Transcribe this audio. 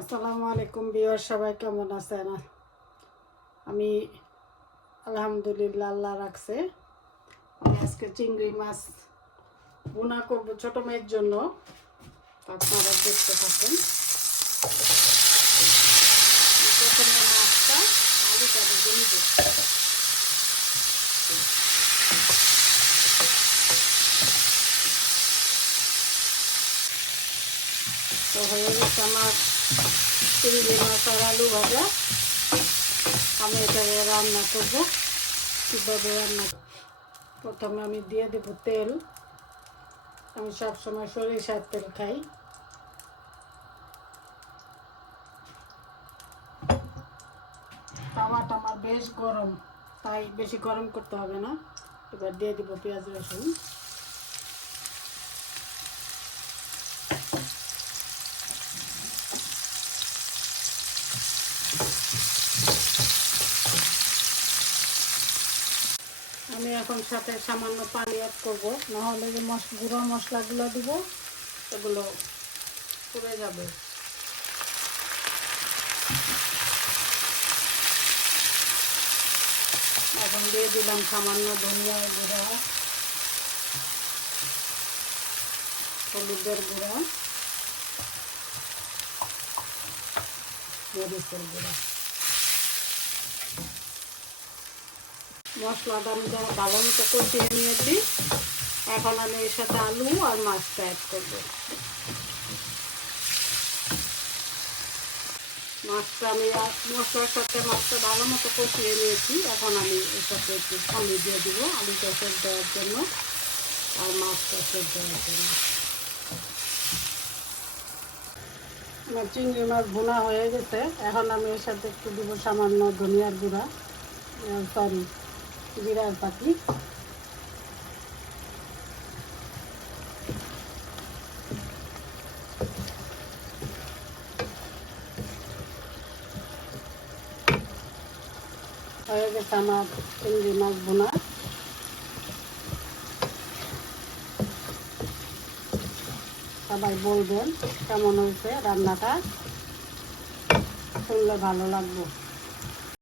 আসসালামু আলাইকুম বিয়ার সবাই কেমন আছেন? আমি আলহামদুলিল্লাহ আল্লাহ রাখছে। আমি আজকে চিংড়ি মাছ বোনা করব ছোট মেয়ের জন্য। আপনারা দেখতে থাকেন। প্রথমে মাছটা আলুটা ভেজে তো হয়ে গেছে আমার চিংড়ি মাছ আর আলু ভাজা। আমি এটাকে রান্না করব। কীভাবে রান্না প্রথমে আমি দিয়ে দেব তেল। আমি সবসময় সরিষার তেল খাই। তাওয়াটা আমার বেশ গরম, তাই বেশি গরম করতে হবে না। এবার দিয়ে দিব পেঁয়াজ রসুন। আমি এখন সাথে সামান্য পানি অ্যাড করব। নাহলে যে মশ গুঁড়ো মশলাগুলো দিব, এগুলো পুড়ে যাবে। এখন দিয়ে দিলাম সামান্য ধনিয়া গুঁড়া, হলুদের গুঁড়া, মরিচের গুঁড়া। মশলাটা আমি যখন ভালো মতো কষিয়ে নিয়েছি। এখন আমি এর সাথে আলু আর মাছটা অ্যাড করব। মাছটা আমি মশলার সাথে মাছটা ভালো মতো কষিয়ে নিয়েছি। এখন আমি এর সাথে একটু আলু দিয়ে দিব, আলুটা সেদ্ধ দেওয়ার জন্য, আর মাছটা সেদ্ধ দেওয়ার জন্য। আমার চিংড়ি মাছ ভুনা হয়ে গেছে। এখন আমি এর সাথে একটু দিব সামান্য ধনিয়ার গুঁড়া। সরি জিরার পাতি। হয়ে গেছে আমার চিংড়ি মাছ বোনা। সবাই বলবেন কেমন হয়েছে রান্নাটা। শুনলে ভালো লাগবে।